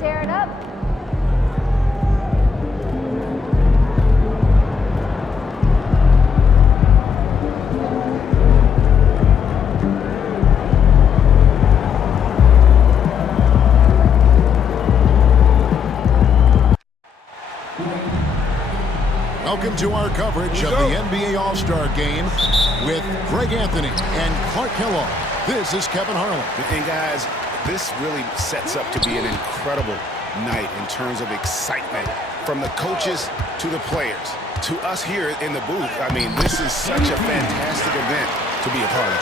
Tear it up. Welcome to our coverage of the NBA All-Star Game with Greg Anthony and Clark Kellogg. This is Kevin Harlan. And guys, this really sets up to be an incredible night in terms of excitement from the coaches to the players to us here in the booth. I mean, this is such a fantastic event to be a part of.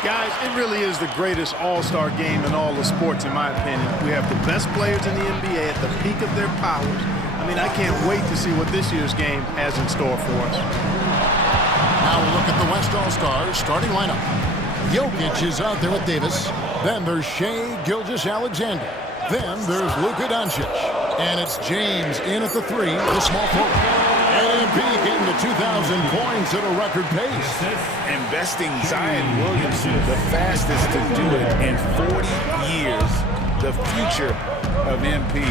Guys, it really is the greatest all-star game in all the sports, in my opinion. We have the best players in the NBA at the peak of their powers. I mean, I can't wait to see what this year's game has in store for us. Now we'll look at the West All-Stars starting lineup. Jokic is out there with Davis. Then there's Shai Gilgeous-Alexander. Then there's Luka Doncic. And it's James in at the 3, the small forward. And getting to 2,000 points at a record pace. Investing Zion Williamson, the fastest to do it in 40 years. The future of MP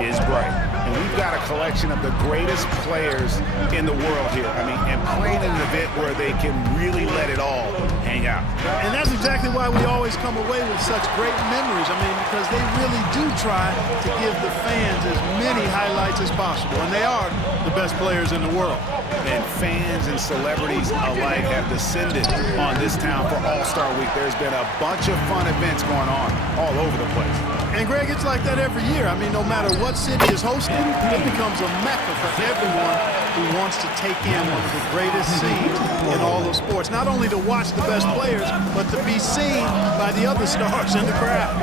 is bright. And we've got a collection of the greatest players in the world here. I mean, and playing in an event where they can really let it all hang out. And that's exactly why we always come away with such great memories. I mean, because they really do try to give the fans as many highlights as possible. And they are the best players in the world. And fans and celebrities alike have descended on this town for All-Star Week. There's been a bunch of fun events going on all over the place. And Greg, it's like that every year. I mean, no matter what city is hosting, it becomes a mecca for everyone who wants to take in one of the greatest scenes in all of sports. Not only to watch the best players, but to be seen by the other stars in the crowd.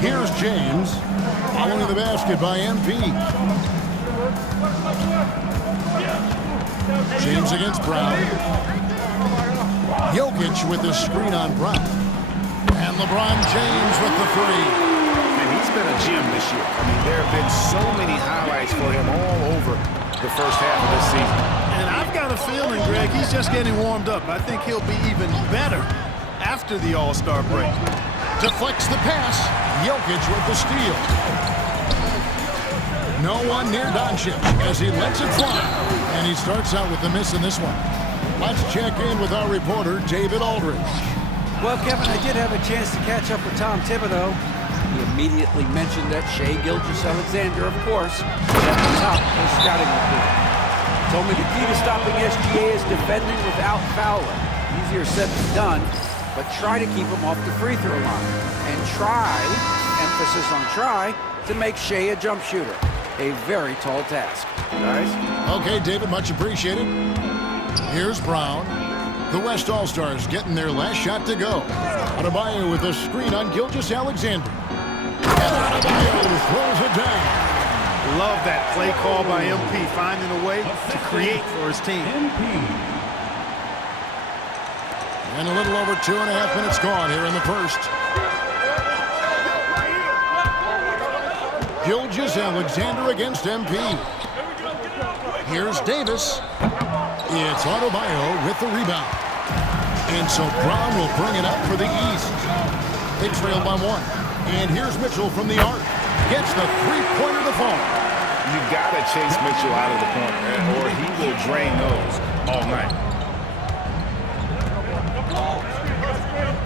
Here's James, following the basket by MP. James against Brown. Jokic with the screen on Brown. And LeBron James with the 3. He's been a gem this year. I mean, there have been so many highlights for him all over the first half of this season. And I've got a feeling, Greg, he's just getting warmed up. I think he'll be even better after the All-Star break. Deflects the pass. Jokic with the steal. No one near Doncic as he lets it fly. And he starts out with a miss in this one. Let's check in with our reporter, David Aldridge. Well, Kevin, I did have a chance to catch up with Tom Thibodeau. He immediately mentioned that Shai Gilgeous-Alexander, of course, is at the top of his scouting report. Told me the key to stopping SGA is defending without fouling. Easier said than done, but try to keep him off the free throw line. And try, emphasis on try, to make Shai a jump shooter. A very tall task. Nice. Okay, David, much appreciated. Here's Brown. The West All-Stars getting their last shot to go. Adebayo with a screen on Gilgeous-Alexander. And Adebayo throws it down. Love that play call by MP, finding a way to create for his team. And a little over 2.5 minutes gone here in the first. Gilgeous-Alexander against MP. Here's Davis. It's Adebayo with the rebound. And so Brown will bring it up for the East. They trail by 1. And here's Mitchell from the arc. Gets the three-pointer to fall. You got to chase Mitchell out of the corner, or he will drain those all night.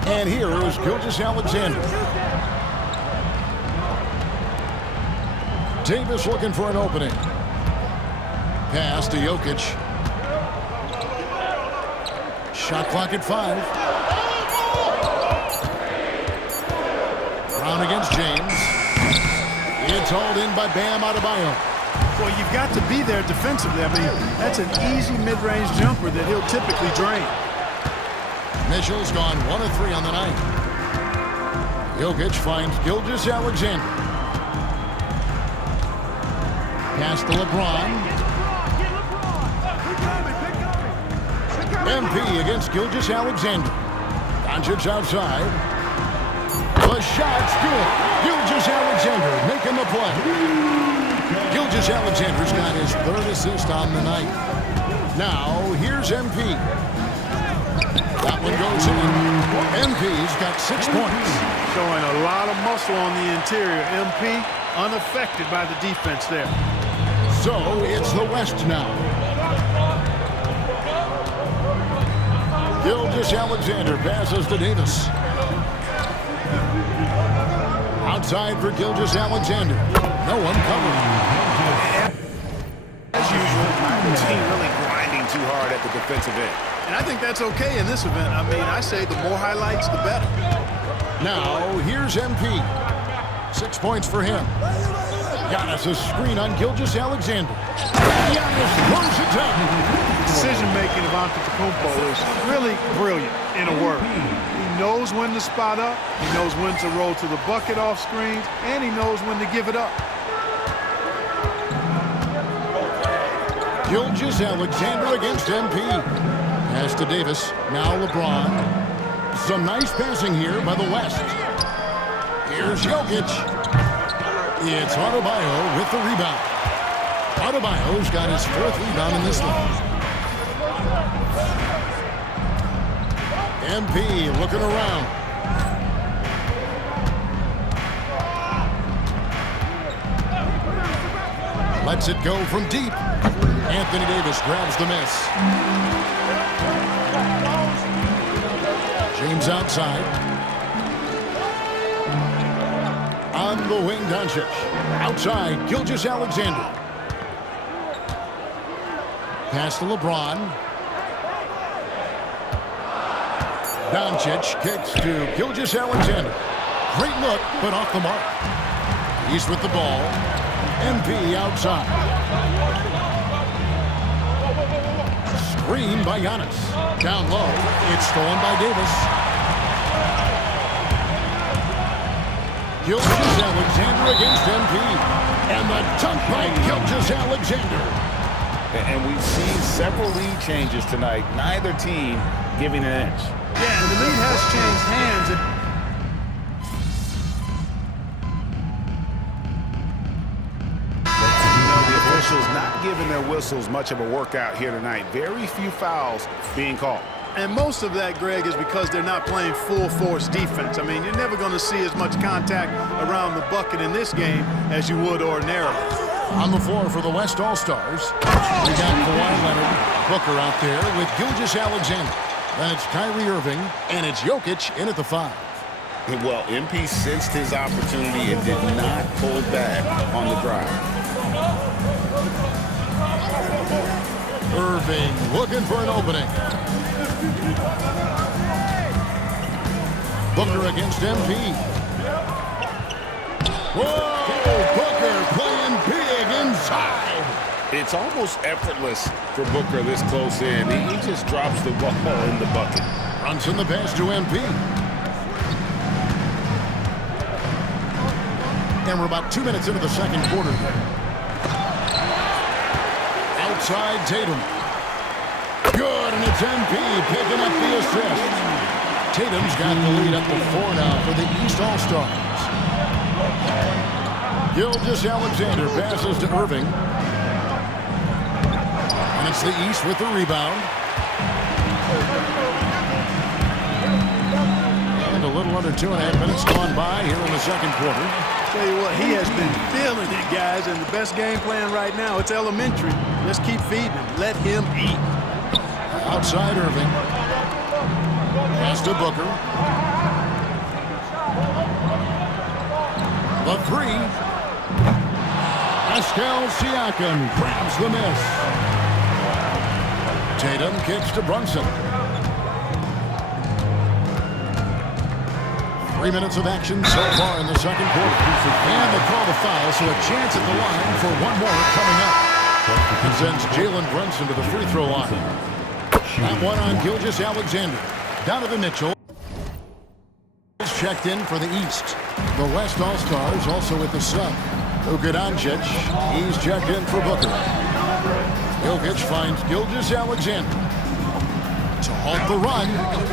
And here is Gilgeous-Alexander. Davis looking for an opening. Pass to Jokic. Shot clock at 5. Brown against James. It's hauled in by Bam Adebayo. Well, you've got to be there defensively. I mean, that's an easy mid-range jumper that he'll typically drain. Mitchell's gone 1 of 3 on the night. Jokic finds Gilgeous-Alexander. Pass to LeBron. MP against Gilgeous-Alexander. Doncic outside. The shot's good. Gilgeous-Alexander making the play. Gilgeous-Alexander's got his 3rd assist on the night. Now, here's MP. That one goes in. MP's got 6 points. Showing a lot of muscle on the interior. MP unaffected by the defense there. So it's the West now. Gilgeous-Alexander passes to Davis. Outside for Gilgeous-Alexander. No one covering. As usual, neither team really grinding too hard at the defensive end. And I think that's okay in this event. I mean, I say the more highlights, the better. Now, here's MP. 6 points for him. Giannis' screen on Gilgeous-Alexander. Giannis throws it down. Decision-making of Antetokounmpo is really brilliant, in a word. He knows when to spot up, he knows when to roll to the bucket off screens, and he knows when to give it up. Gilgeous-Alexander against MP. Pass to Davis. Now LeBron. Some nice passing here by the West. Here's Jokic. It's Adebayo with the rebound. Adebayo's got his 4th rebound in this one. MP looking around. Lets it go from deep. Anthony Davis grabs the miss. James outside. On the wing, Doncic. Outside, Gilgeous-Alexander. Pass to LeBron. Doncic kicks to Gilgeous-Alexander. Great look, but off the mark. East with the ball. MP outside. Screen by Giannis. Down low. It's stolen by Davis. Gilgeous-Alexander against MP. And the dunk by Gilgeous-Alexander. And we've seen several lead changes tonight. Neither team giving an inch. Yeah, and the lead has changed hands. The officials not giving their whistles much of a workout here tonight. Very few fouls being called. And most of that, Greg, is because they're not playing full-force defense. I mean, you're never going to see as much contact around the bucket in this game as you would ordinarily. On the floor for the West All-Stars, we got Kawhi Leonard, Booker out there with Gilgeous-Alexander. Then it's Kyrie Irving, and it's Jokic in at the 5. Well, MP sensed his opportunity and did not pull back on the drive. Irving looking for an opening. Booker against MP. Whoa! Booker playing big inside. It's almost effortless for Booker this close in. He just drops the ball in the bucket. Brunson the pass to MP. And we're about 2 minutes into the second quarter here. Outside Tatum. Good, and it's MP picking up the assist. Tatum's got the lead up to 4 now for the East All-Stars. Gilgeous-Alexander passes to Irving. And it's the East with the rebound. And a little under 2.5 minutes gone by here in the second quarter. Tell you what, he has been feeling it, guys, and the best game plan right now, it's elementary. Just keep feeding him. Let him eat. Outside Irving. Pass to Booker. The 3. Pascal Siakam grabs the miss. Tatum kicks to Brunson. 3 minutes of action so far in the second quarter. And they call the foul, so a chance at the line for one more coming up. And sends Jalen Brunson to the free throw line. That one on Gilgeous-Alexander. Donovan Mitchell is checked in for the East. The West All-Stars also with the sub. Luka Doncic, he's checked in for Booker. Jokic finds Gilgeous-Alexander. To halt the run,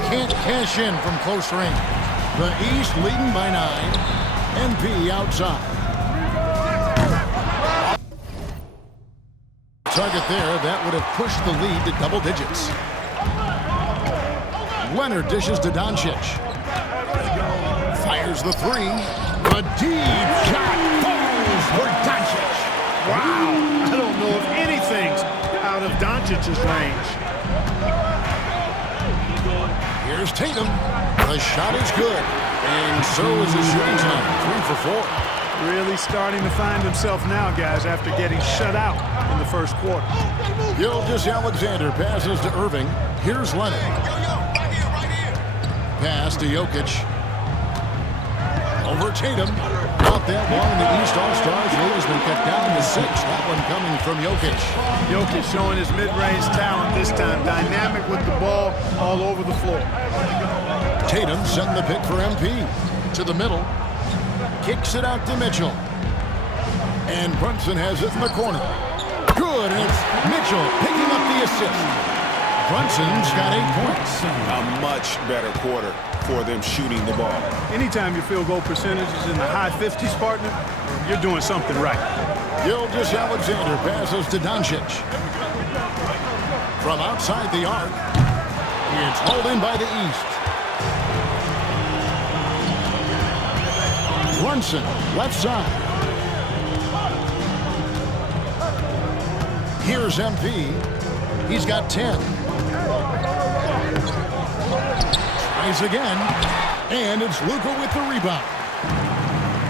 can't cash in from close range. The East leading by 9. MP outside. Target there, that would have pushed the lead to double digits. Leonard dishes to Doncic. Fires the 3. A deep shot falls for Doncic. Wow. I don't know if anything's out of Doncic's range. Here's Tatum. The shot is good. And so is his shooting tonight. 3 for 4. Really starting to find himself now, guys, after getting shut out in the first quarter. Gilgeous-Alexander passes to Irving. Here's Leonard. Pass to Jokic. Over Tatum. Out that long in the East All-Stars lead has been cut down to 6. That one coming from Jokic. Jokic showing his mid-range talent this time. Dynamic with the ball all over the floor. Tatum setting the pick for MP. To the middle. Kicks it out to Mitchell. And Brunson has it in the corner. Good, and it's Mitchell picking up the assist. Brunson's got 8 points. A much better quarter for them shooting the ball. Anytime your field goal percentage is in the high 50s, partner, you're doing something right. Gilgeous-Alexander passes to Doncic. From outside the arc, it's hauled in by the East. Brunson, left side. Here's MP. He's got 10. Tries again. And it's Luka with the rebound.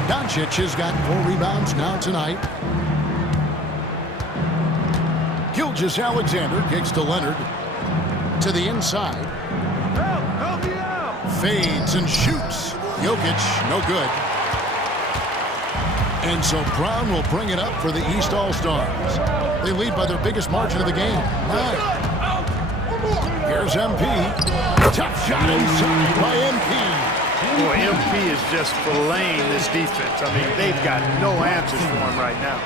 Doncic has got 4 rebounds now tonight. Gilgeous-Alexander kicks to Leonard. To the inside. Fades and shoots. Jokic, no good. And so Brown will bring it up for the East All-Stars. They lead by their biggest margin of the game, 9. Here's MP. Tough shot inside by MP. Boy, MP is just filleting this defense. I mean, they've got no answers for him right now.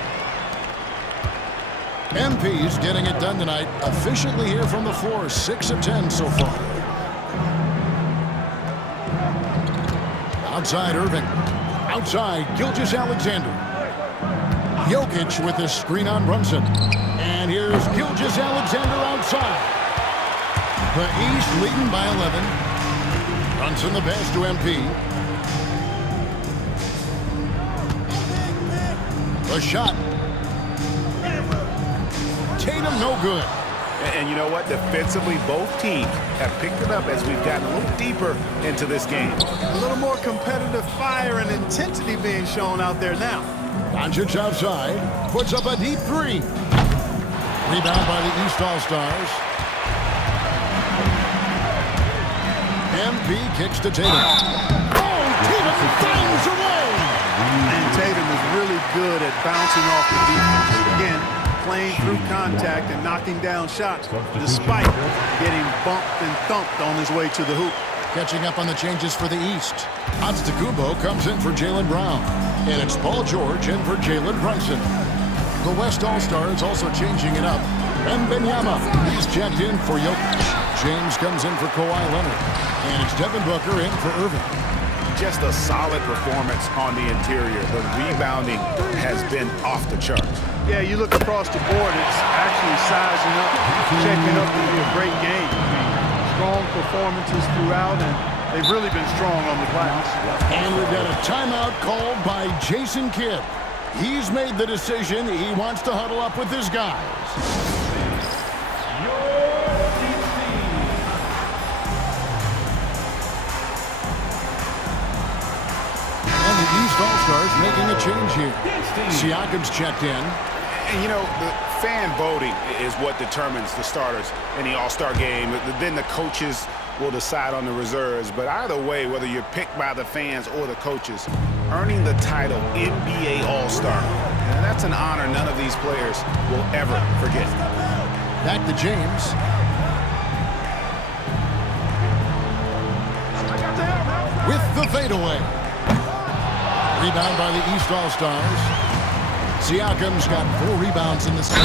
MP's getting it done tonight. Efficiently here from the floor. 6 of 10 so far. Outside Irving. Outside, Gilgeous-Alexander. Jokic with a screen on Brunson. And here's Gilgeous-Alexander outside. The East leading by 11. Brunson the pass to MP. The shot. Tatum no good. And you know what? Defensively, both teams have picked it up as we've gotten a little deeper into this game. A little more competitive fire and intensity being shown out there now. Doncic outside, puts up a deep 3. Rebound by the East All-Stars. MP kicks to Tatum. Oh, Tatum finds a way! And Tatum is really good at bouncing off the defense. Again, playing through contact and knocking down shots, despite getting bumped and thumped on his way to the hoop. Catching up on the changes for the East. Antetokounmpo comes in for Jaylen Brown. And it's Paul George in for Jalen Brunson. The West All-Stars also changing it up. Wembanyama, he's checked in for Jokic. James comes in for Kawhi Leonard. And it's Devin Booker in for Irving. Just a solid performance on the interior. The rebounding has been off the charts. Yeah, you look across the board, it's actually sizing up, checking up to be a great game. I mean, strong performances throughout, and they've really been strong on the glass. And we've got a timeout called by Jason Kidd. He's made the decision. He wants to huddle up with his guys. And the East All-Stars making a change here. Siakam's checked in. And, you know, the fan voting is what determines the starters in the All-Star game. Then the coaches will decide on the reserves. But either way, whether you're picked by the fans or the coaches, earning the title NBA All-Star, and that's an honor none of these players will ever forget. Back to James. With the fadeaway. Rebound by the East All-Stars. Siakam's got 4 rebounds in this game.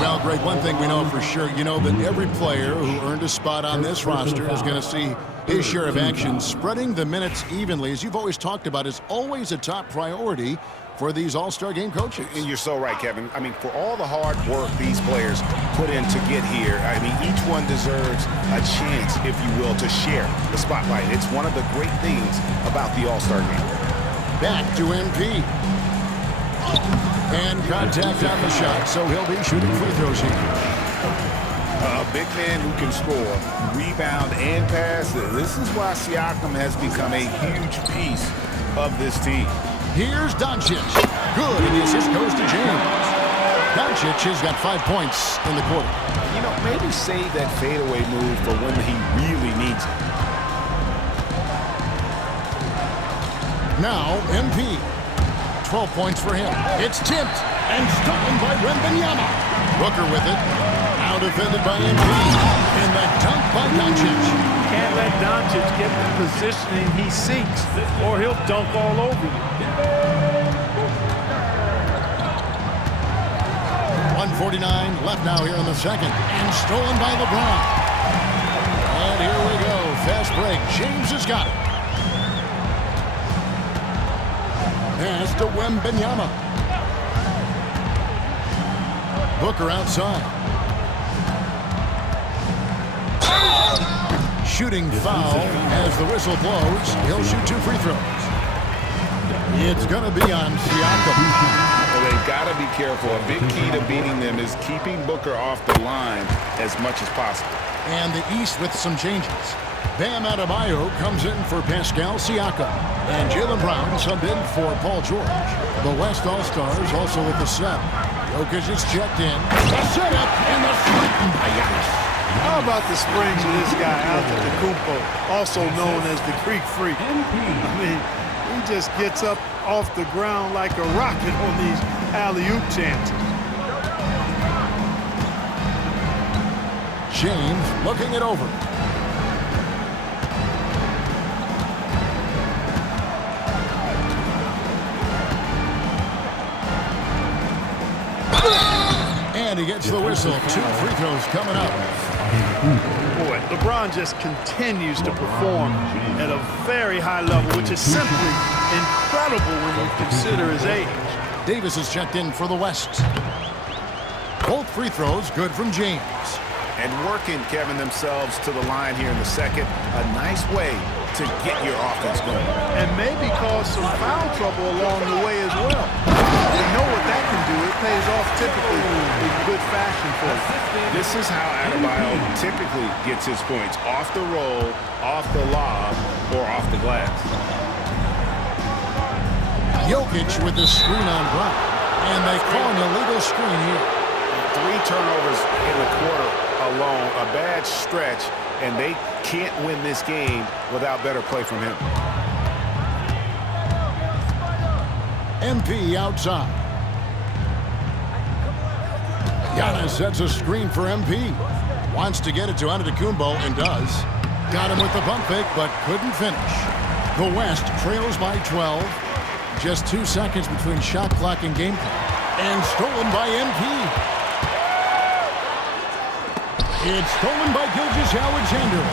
Well, Greg, one thing we know for sure, you know that every player who earned a spot on this roster is going to see his share of action. Spreading the minutes evenly, as you've always talked about, is always a top priority for these All-Star game coaches. And you're so right, Kevin. I mean, for all the hard work these players put in to get here, I mean, each one deserves a chance, if you will, to share the spotlight. It's one of the great things about the All-Star game. Back to MP. And contact on the shot, so he'll be shooting free throws here. A big man who can score, rebound, and pass. This is why Siakam has become a huge piece of this team. Here's Doncic. Good, and the assist goes to James. Doncic has got 5 points in the quarter. You know, maybe save that fadeaway move for when he really needs it. Now, MP. 12 points for him. It's tipped and stolen by Wembanyama. Booker with it. Now defended by MP. And the dunk by Doncic. Can't let Doncic get the positioning he seeks, or he'll dunk all over you. 1:49 left now here in the second. And stolen by LeBron. And here we go. Fast break. James has got it. Pass to Wembanyama. Booker outside. Shooting foul as the whistle blows. He'll shoot 2 free throws. It's going to be on Siakam. Well, they've got to be careful. A big key to beating them is keeping Booker off the line as much as possible. And the East with some changes. Bam Adebayo comes in for Pascal Siakam. And Jaylen Brown subbed in for Paul George. The West All-Stars also with the sub. Jokic is checked in. The setup and the shooting by Giannis. How about the springs of this guy, Antetokounmpo, also known as the Greek Freak? I mean, he just gets up off the ground like a rocket on these alley-oop chances. James looking it over. And he gets the whistle. 2 free throws coming up. Boy, LeBron just continues to perform at a very high level, which is simply incredible when you consider his age. Davis is checked in for the West. Both free throws good from James. And working, Kevin, themselves to the line here in the second. A nice way to get your offense going. And maybe cause some foul trouble along the way as well. You know what that can do. It pays off typically in good fashion for him. This is how Adebayo typically gets his points. Off the roll, off the lob, or off the glass. Jokic with the screen on Brown. And they call an illegal screen here. 3 turnovers in the quarter alone. A bad stretch, and they can't win this game without better play from him. MP outside. Giannis sets a screen for MP. Wants to get it to Antetokounmpo and does. Got him with the pump fake, but couldn't finish. The West trails by 12. Just 2 seconds between shot clock and game clock. And stolen by MP. It's stolen by Gilgeous-Alexander.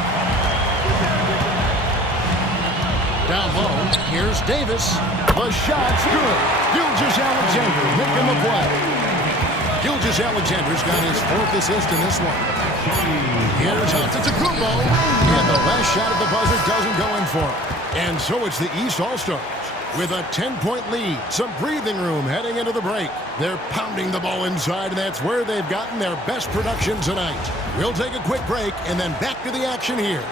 Down low, here's Davis. The shot's good. Gilgeous-Alexander making the play. Gilgeous-Alexander's got his 4th assist in this one. Here's Antetokounmpo. And the last shot at the buzzer doesn't go in for him. And so it's the East All-Stars with a 10-point lead. Some breathing room heading into the break. They're pounding the ball inside, and that's where they've gotten their best production tonight. We'll take a quick break and then back to the action here.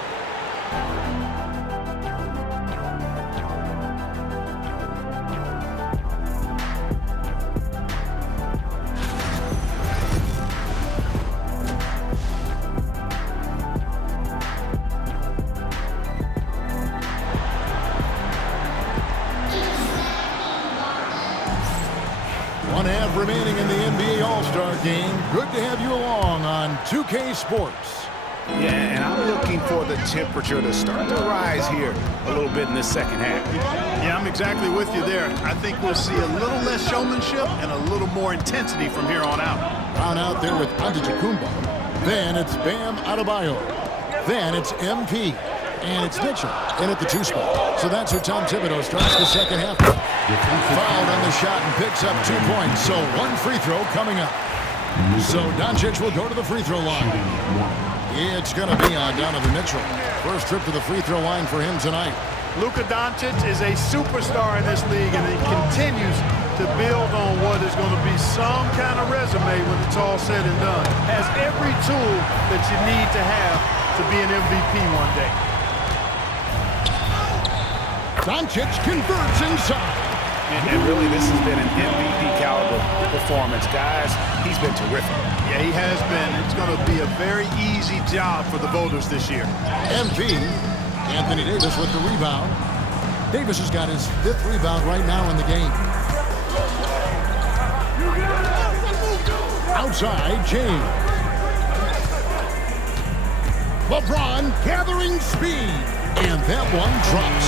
Remaining in the NBA All-Star game. Good to have you along on 2K Sports. Yeah, and I'm looking for the temperature to start to rise here a little bit in this second half. Yeah, I'm exactly with you there. I think we'll see a little less showmanship and a little more intensity from here on out. Brown out there with Antetokounmpo. Then it's Bam Adebayo. Then it's MP. And it's Mitchell in at the 2 spot. So that's who Tom Thibodeau starts the second half. Fouled on the shot and picks up 2 points. So 1 free throw coming up. So Doncic will go to the free throw line. It's going to be on Donovan Mitchell. First trip to the free throw line for him tonight. Luka Doncic is a superstar in this league, and he continues to build on what is going to be some kind of resume when it's all said and done. Has every tool that you need to have to be an MVP one day. Doncic converts inside. And really, this has been an MVP caliber performance. Guys, he's been terrific. Yeah, he has been. It's going to be a very easy job for the voters this year. MP, Anthony Davis with the rebound. Davis has got his 5th rebound right now in the game. Outside, James. LeBron gathering speed. And that one drops.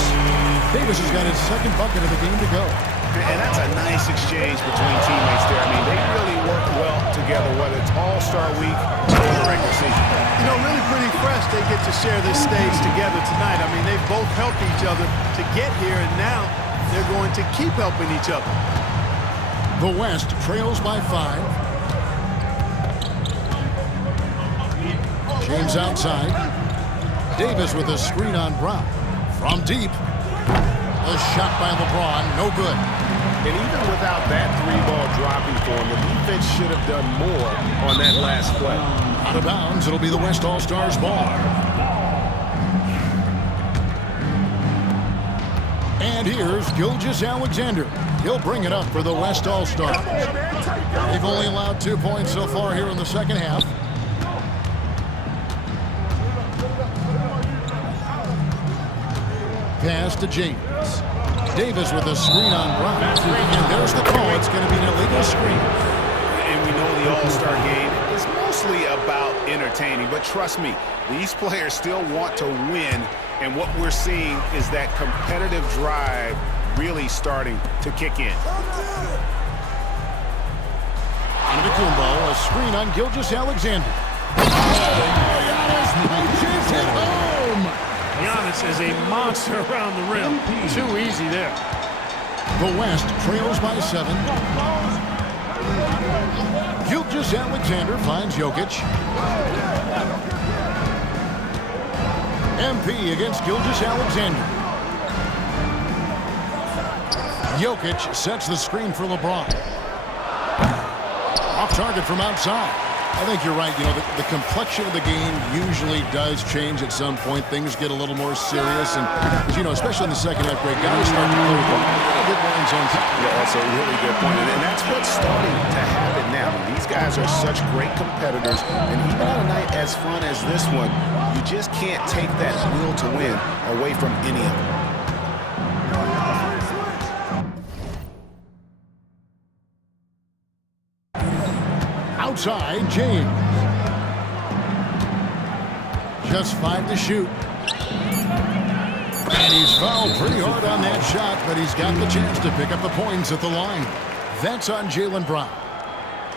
Davis has got his 2nd bucket of the game to go. And that's a nice exchange between teammates there. I mean, they really work well together, whether it's All-Star Week or the regular season. You know, really pretty fresh they get to share this stage together tonight. I mean, they've both helped each other to get here, and now they're going to keep helping each other. The West trails by 5. James outside. Davis with a screen on Brown. From deep. A shot by LeBron, no good. And even without that 3-ball dropping for him, the defense should have done more on that last play. Out of bounds, it'll be the West All-Stars ball. And here's Gilgeous-Alexander. He'll bring it up for the West All-Stars. They've only allowed 2 points so far here in the second half. Pass to James. Davis with a screen on Brown. And there's the call. It's going to be an illegal screen. And we know the All-Star game is mostly about entertaining, but trust me, these players still want to win, and what we're seeing is that competitive drive really starting to kick in. Antetokounmpo, a screen on Gilgeous-Alexander. Giannis punches it home. Giannis is a monster around the rim. Too easy there. The West trails by 7. Gilgeous-Alexander finds Jokic. MP against Gilgeous-Alexander. Jokic sets the screen for LeBron. Off target from outside. I think you're right. You know, the complexion of the game usually does change at some point. Things get a little more serious. And, you know, especially in the second half break, guys start to play with a bit more in zone. Yeah, that's a really good point. And that's what's starting to happen now. These guys are such great competitors. And even on a night as fun as this one, you just can't take that will to win away from any of them. Outside, James. Just 5 to shoot. And he's fouled pretty hard on that shot, but he's got the chance to pick up the points at the line. That's on Jaylen Brown.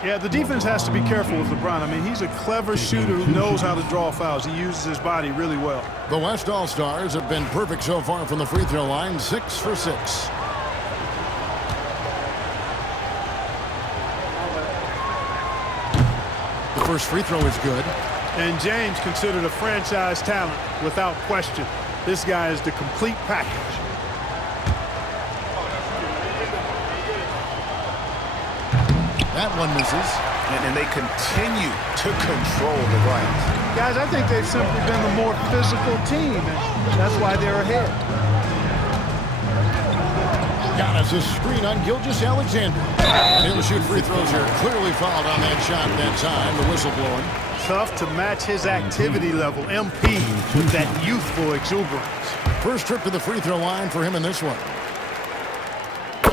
Yeah, the defense has to be careful with LeBron. I mean, he's a clever shooter who knows how to draw fouls. He uses his body really well. The West All-Stars have been perfect so far from the free throw line, 6 for 6. The first free throw is good. And James considered a franchise talent without question. This guy is the complete package. That one misses. And they continue to control the glass. Guys, I think they've simply been the more physical team, and that's why they're ahead. Giannis a screen on Gilgeous-Alexander. And he'll shoot free throws here. Clearly fouled on that shot that time. The whistle blowing. Tough to match his activity level. MP with that youthful exuberance. First trip to the free throw line for him in this one.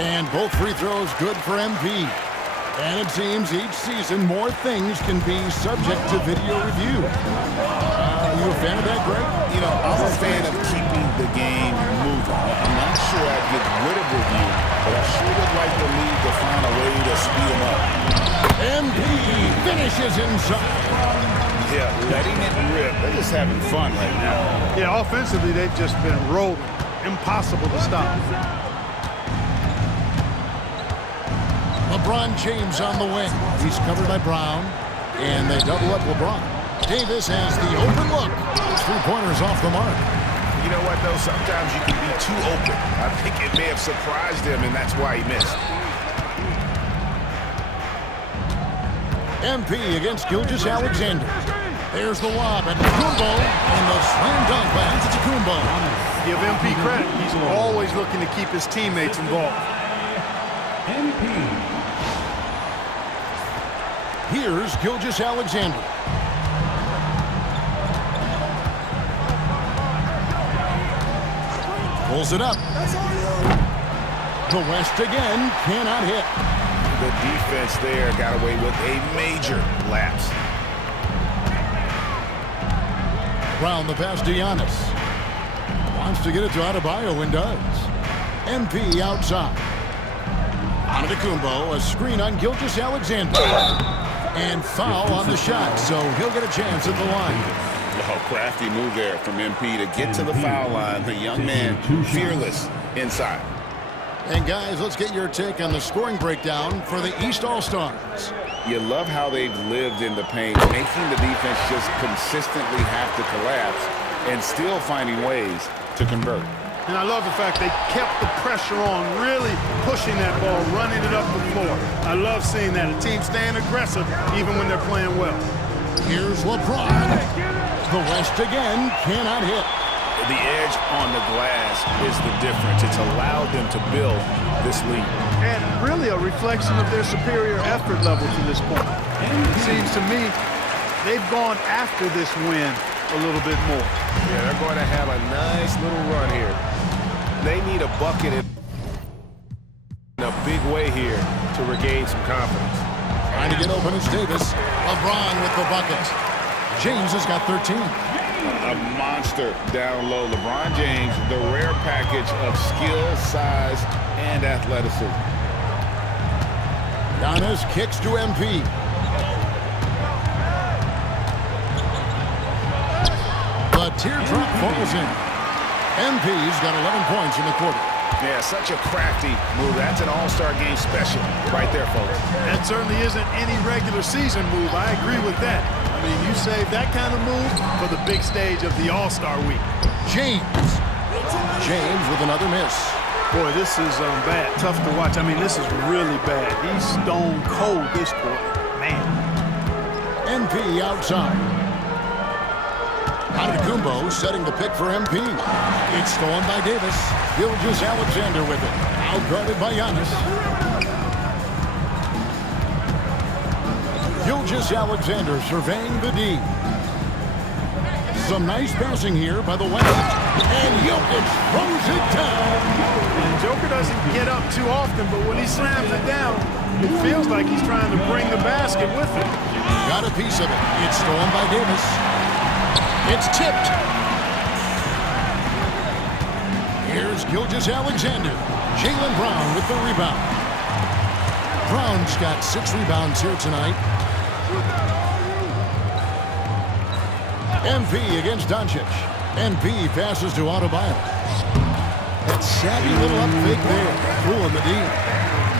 And both free throws good for MP. And it seems each season more things can be subject to video review. Are you a fan of that, Greg? You know, I'm a fan of keeping the game moving. I'm not sure I'd get rid of review, but I sure would like the league to find a way to speed them up. MP finishes inside. Yeah, letting it rip. They're just having fun right now. Yeah, offensively, they've just been rolling. Impossible to stop. LeBron James on the wing. He's covered by Brown, and they double up LeBron. Davis has the open look. His three-pointer's off the mark. You You know what, though? Sometimes you can be too open. I think it may have surprised him, and that's why he missed. MP against Gilgeous-Alexander. There's the lob at Kumbo, and the slam dunk by Antetokounmpo. Give MP credit. He's always looking to keep his teammates involved. Here's Gilgeous-Alexander. Pulls it up. The West again cannot hit. The defense there got away with a major lapse. Brown the pass to Giannis. Wants to get it to Adebayo and does. MP outside. Antetokounmpo, a screen on Gilgeous-Alexander. And foul on the shot, so he'll get a chance at the line. Oh, crafty move there from MP to get to the foul line. The young man, fearless inside. And guys, let's get your take on the scoring breakdown for the East All-Stars. You love how they've lived in the paint, making the defense just consistently have to collapse and still finding ways to convert. And I love the fact they kept the pressure on, really pushing that ball, running it up the floor. I love seeing that. A team staying aggressive even when they're playing well. Here's LeBron. The West again cannot hit. The edge on the glass is the difference. It's allowed them to build this lead. And really a reflection of their superior effort level to this point. It seems to me they've gone after this win a little bit more. Yeah, they're going to have a nice little run here. They need a bucket in a big way here to regain some confidence. Trying to get open is Davis. LeBron with the bucket. James has got 13. A monster down low. LeBron James, the rare package of skill, size, and athleticism. Giannis kicks to MP. The teardrop falls in. MP's got 11 points in the quarter. Yeah, such a crafty move. That's an all-star game special right there, folks. That certainly isn't any regular season move. I agree with that. I mean, you save that kind of move for the big stage of the All-Star week. James with another miss. Boy, this is bad. Tough to watch. I mean, this is really bad. He's stone cold this quarter. Man. MP outside. Antetokounmpo setting the pick for MP. It's stolen by Davis. Gilgeous-Alexander with it. Outguarded by Giannis. Gilgeous-Alexander surveying the D. Some nice passing here by the West. And Jokic throws it down. And Joker doesn't get up too often, but when he slams it down, it feels like he's trying to bring the basket with him. Got a piece of it. It's stolen by Davis. It's tipped. Here's Gilgeous-Alexander. Jaylen Brown with the rebound. Brown's got 6 rebounds here tonight. MP against Doncic. MP passes to Adebayo. That savvy little up fake there. Fooling the D.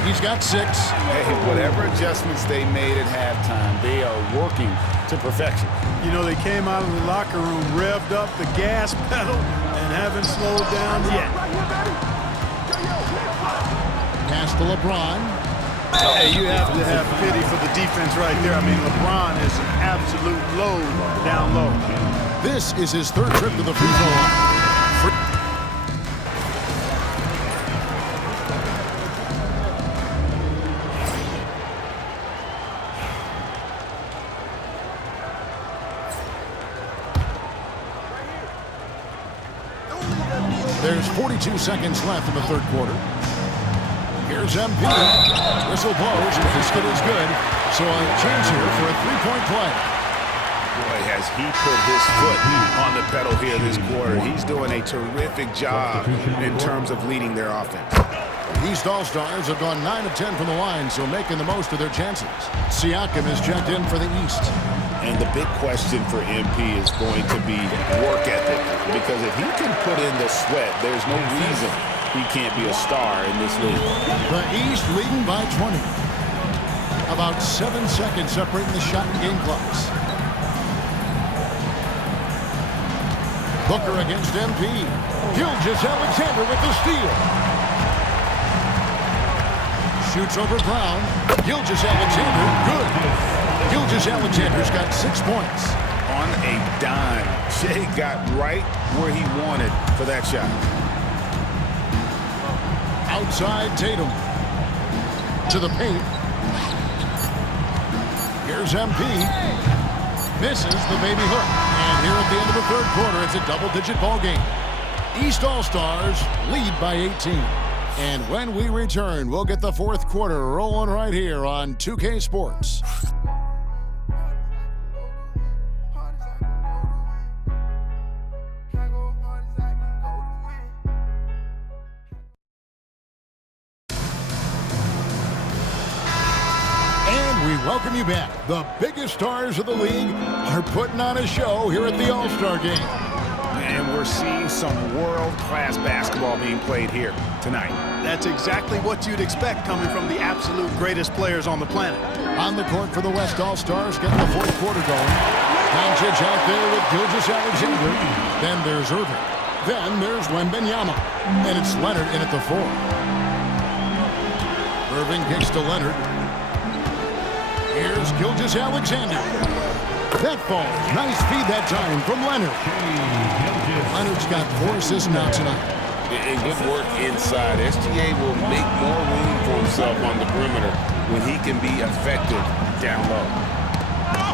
He's got 6. Hey, whatever adjustments they made at halftime, they are working to perfection. You know, they came out of the locker room, revved up the gas pedal, and haven't slowed down yet. Pass to LeBron. Hey, you have to have pity for the defense right there. I mean, LeBron is an absolute load down low. This is his 3rd trip to the free throw line. There's 42 seconds left in the 3rd quarter. Here's MP. Whistle blows, and biscuit is good. So a chance here for a 3-point play. Boy, has he put his foot on the pedal here this quarter. He's doing a terrific job in terms of leading their offense. East All-Stars have gone 9 of 10 from the line, so making the most of their chances. Siakam is checked in for the East. And the big question for MP is going to be work ethic. Because if he can put in the sweat, there's no reason he can't be a star in this league. The East leading by 20. About 7 seconds separating the shot and game clocks. Booker against MP. Gilgeous-Alexander with the steal. Shoots over Brown. Gilgeous-Alexander, good. Gilgeous-Alexander's got 6 points. On a dime, Shea got right where he wanted for that shot. Outside Tatum. To the paint. Here's MP. Misses the baby hook. And here at the end of the third quarter, it's a double-digit ball game. East All-Stars lead by 18. And when we return, we'll get the fourth quarter rolling right here on 2K Sports. Welcome you back. The biggest stars of the league are putting on a show here at the All-Star Game. And we're seeing some world-class basketball being played here tonight. That's exactly what you'd expect coming from the absolute greatest players on the planet. On the court for the West All-Stars, getting the fourth quarter going. Doncic out there with Gilgeous-Alexander. Then there's Irving. Then there's Wembanyama. And it's Leonard in at the 4. Irving kicks to Leonard. Here's Gilgeous-Alexander. That falls. Nice feed that time from Leonard. Leonard's got 4 assists now tonight. And good work inside. SGA will make more room for himself on the perimeter when he can be effective down low.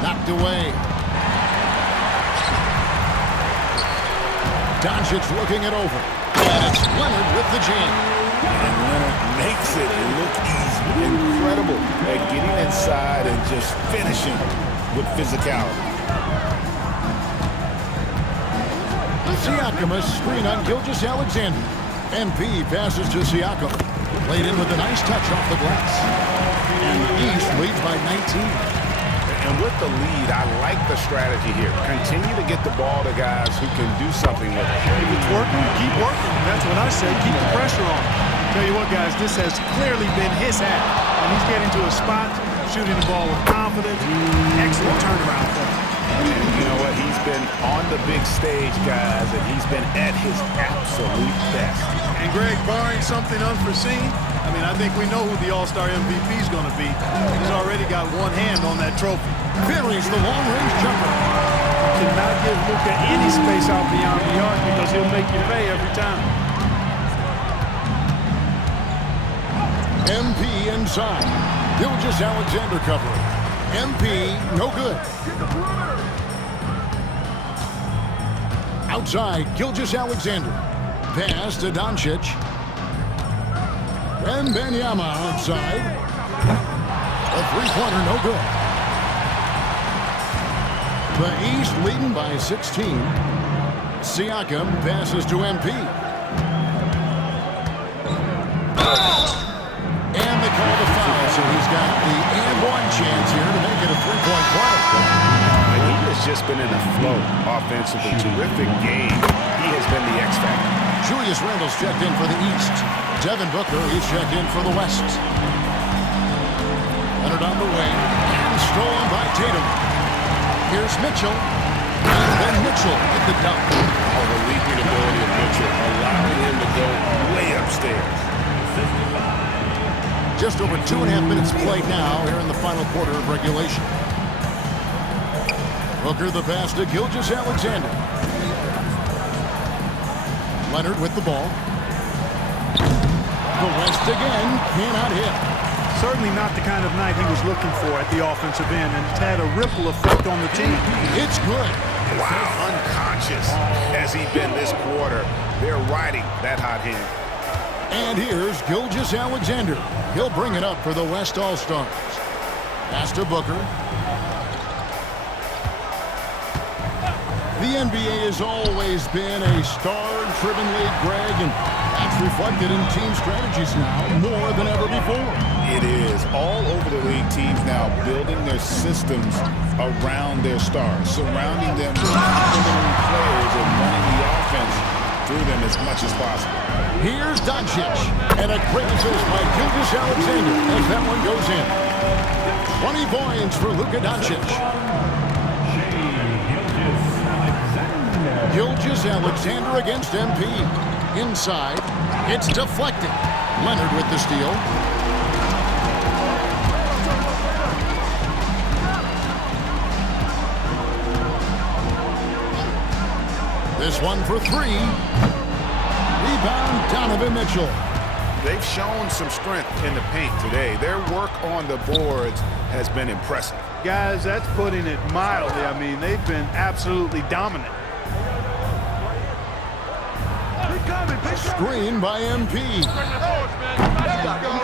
Knocked away. Doncic looking it over. And it's Leonard with the jam. And Leonard makes it look easy. Incredible at getting inside and just finishing with physicality. Siakam, a screen on Gilgeous-Alexander. MP passes to Siakam. Played in with a nice touch off the glass. And the East leads by 19. And with the lead, I like the strategy here. Continue to get the ball to guys who can do something with it. If it's working, keep working. That's what I say. Keep the pressure on. Tell you what, guys, this has clearly been his act. And he's getting to a spot, shooting the ball with confidence. Excellent turnaround for him. And you know what? He's been on the big stage, guys, and he's been at his absolute best. And Greg, barring something unforeseen, I think we know who the All-Star MVP is going to be. He's already got one hand on that trophy. Buries the long-range jumper. You cannot give Luka any space out beyond the arc because he'll make you pay every time. MP inside. Gilgeous-Alexander covering. MP, no good. Outside, Gilgeous-Alexander. Pass to Doncic. Wembanyama outside. A three-pointer, no good. The East leading by 16. Siakam passes to MP. And they call the foul, so he's got the and one chance here to make it a three-point play. And he has just been in a flow offensively. Terrific game. He has been the X factor. Julius Randle's checked in for the East. Devin Booker, he's checked in for the West. Leonard on the wing. And stolen by Tatum. Here's Mitchell. And then Mitchell at the dunk. Oh, the leaping ability of Mitchell, allowing him to go way upstairs. Just over 2.5 minutes played now here in the final quarter of regulation. Booker the pass to Gilgeous-Alexander. Leonard with the ball. The West again, cannot hit. Certainly not the kind of night he was looking for at the offensive end, and it's had a ripple effect on the team. It's good. Wow, unconscious has he been this quarter. They're riding that hot hand. And here's Gilgeous-Alexander. He'll bring it up for the West All-Stars. Pass to Booker. The NBA has always been a star-driven league, Greg, and that's reflected in team strategies now more than ever before. It is. All over the league, teams now building their systems around their stars, surrounding them with complementary players and running the offense through them as much as possible. Here's Doncic, and a great assist by Gilgeous-Alexander as that one goes in. 20 points for Luka Doncic. Gilgeous-Alexander against MP. Inside. It's deflected. Leonard with the steal. This one for three. Rebound, Donovan Mitchell. They've shown some strength in the paint today. Their work on the boards has been impressive. Guys, that's putting it mildly. I mean, they've been absolutely dominant. Screen by MP.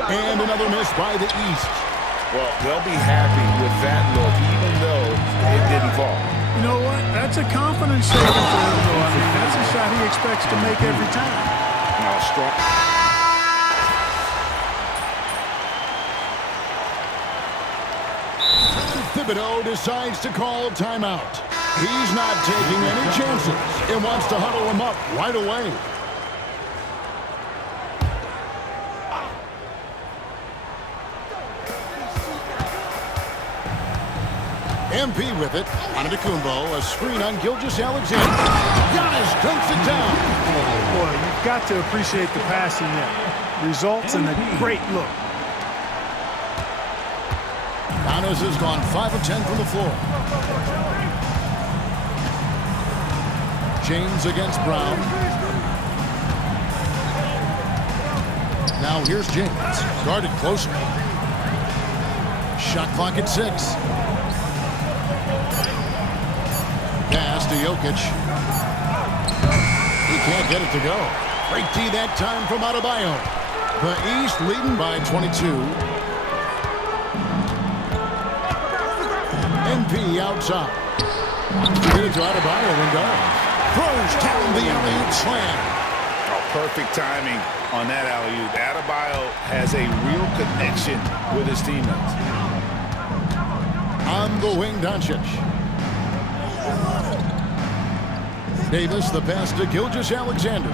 And another miss by the East. Well, they'll be happy with that look, even though it didn't fall. You know what? That's a confidence statement for him, though. I mean, that's a shot he expects to make every time. Now, strong. Thibodeau decides to call timeout. He's not taking any chances and wants to huddle him up right away. MP with it. Antetokounmpo, a screen on Gilgeous-Alexander. Giannis dunks it down. Boy, you've got to appreciate the passing there. Results in a great look. Giannis has gone 5 of 10 from the floor. James against Brown. Now here's James. Guarded closer. Shot clock at 6. Pass to Jokic. He can't get it to go. Great D that time from Adebayo. The East leading by 22. MP outside. To get it to Adebayo and go. Throws down the alley-oop slam. Oh, perfect timing on that alley-oop. Adebayo has a real connection with his teammates. On the wing, Doncic. Davis, the pass to Gilgeous-Alexander.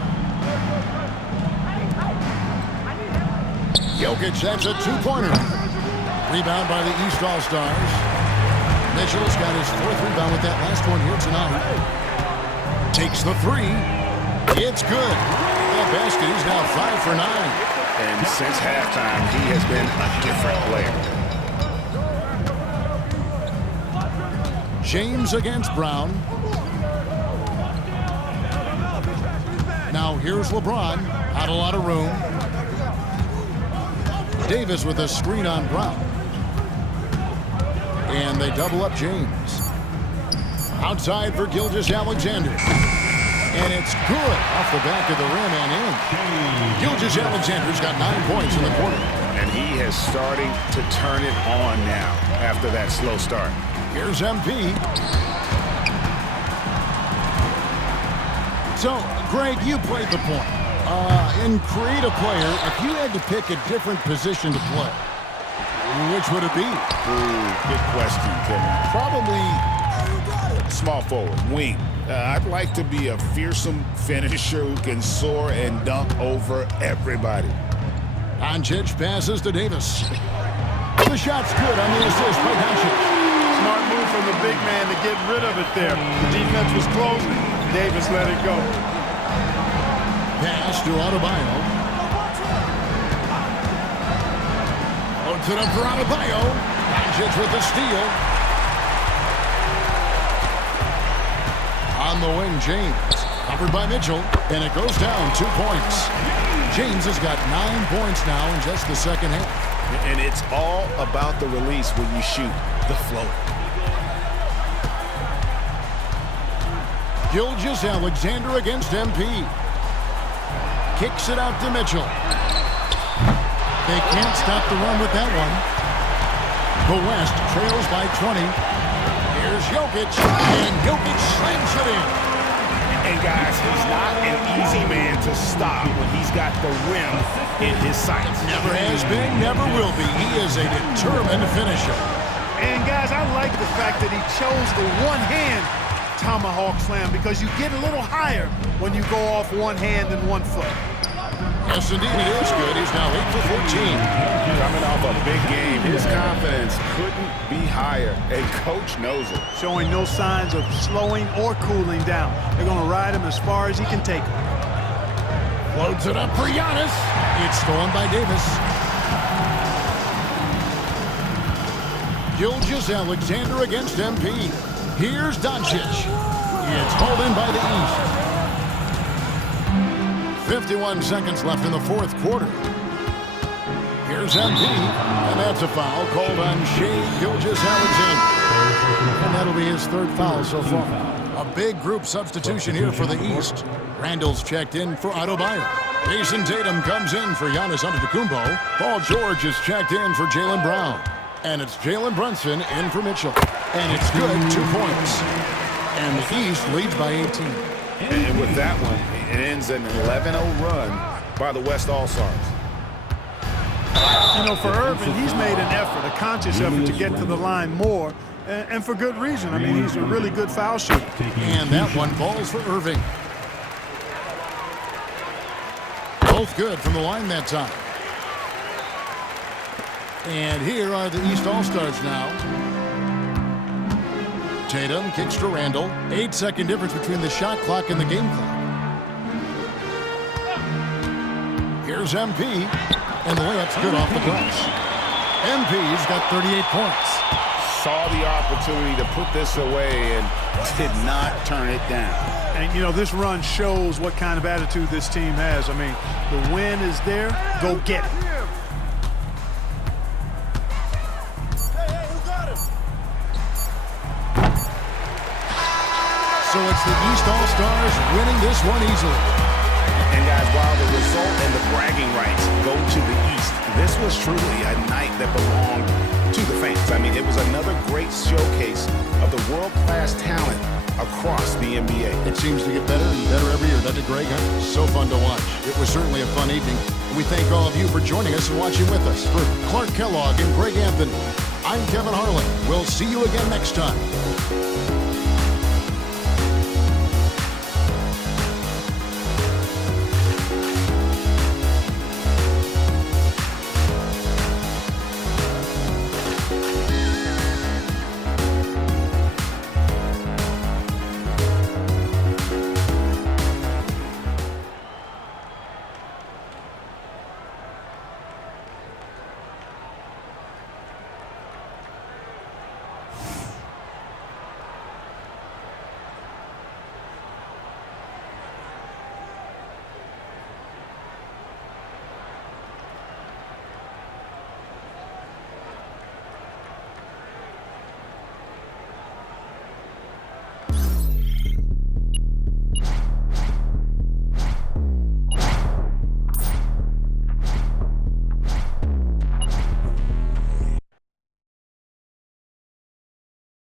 Jokic, that's a two-pointer. Rebound by the East All-Stars. Mitchell's got his 4th rebound with that last one here tonight. Takes the 3. It's good. That basket is now 5 for 9. And since halftime, he has been a different player. James against Brown. Now here's LeBron. Not a lot of room. Davis with a screen on Brown. And they double up James. Outside for Gilgeous-Alexander. And it's good off the back of the rim and in. Gilgeous-Alexander's got 9 points in the quarter. And he is starting to turn it on now after that slow start. Here's MP. So, Greg, you played the point. In creative player, if you had to pick a different position to play, which would it be? Ooh, good question, Kevin. Probably small forward, wing. I'd like to be a fearsome finisher who can soar and dunk over everybody. Doncic passes to Davis. The shot's good on the assist by Doncic. Smart move from the big man to get rid of it there. The defense was closing. Davis let it go. Pass to Adebayo. Puts it up for Adebayo. Doncic with the steal. On the wing, James. Covered by Mitchell. And it goes down 2 points. James has got 9 points now in just the second half. And it's all about the release when you shoot the float. Gilgeous-Alexander against MP. Kicks it out to Mitchell. They can't stop the run with that one. The West trails by 20. Here's Jokic, and Jokic slams it in. And guys, he's not an easy man to stop when he's got the rim in his sights. Never has been, never will be. He is a determined finisher. And guys, I like the fact that he chose the one-hand tomahawk slam because you get a little higher when you go off one hand and 1 foot. Yes, indeed, it is good. He's now 8 for 14. Coming off a big game, his confidence couldn't be higher, and Coach knows it. Showing no signs of slowing or cooling down. They're going to ride him as far as he can take him. Loads it up for Giannis. It's stolen by Davis. Gilgeous-Alexander against MP. Here's Doncic. It's hauled in by the East. 51 seconds left in the fourth quarter. Here's MP, and that's a foul called on Shai Gilgeous-Alexander. And that'll be his third foul so far. A big group substitution here for the East. Randall's checked in for Adebayo. Jason Tatum comes in for Giannis Antetokounmpo. Paul George is checked in for Jaylen Brown. And it's Jalen Brunson in for Mitchell. And it's good, 2 points. And the East leads by 18. And with that one, it ends an 11-0 run by the West All-Stars. You know, for Irving, he's made an effort, a conscious effort to get to the line more, and for good reason. I mean, he's a really good foul shooter. And that one falls for Irving. Both good from the line that time. And here are the East All-Stars now. Tatum kicks to Randall. 8-second difference between the shot clock and the game clock. Here's MP. And the layup's good off the glass. MP's got 38 points. Saw the opportunity to put this away and did not turn it down. And, you know, this run shows what kind of attitude this team has. I mean, the win is there. Go get it. So it's the East All-Stars winning this one easily. And guys, while the result and the bragging rights go to the East, this was truly a night that belonged to the fans. I mean, it was another great showcase of the world-class talent across the NBA. It seems to get better and better every year, doesn't it, Greg? So fun to watch. It was certainly a fun evening. We thank all of you for joining us and watching with us. For Clark Kellogg and Greg Anthony, I'm Kevin Harlan. We'll see you again next time.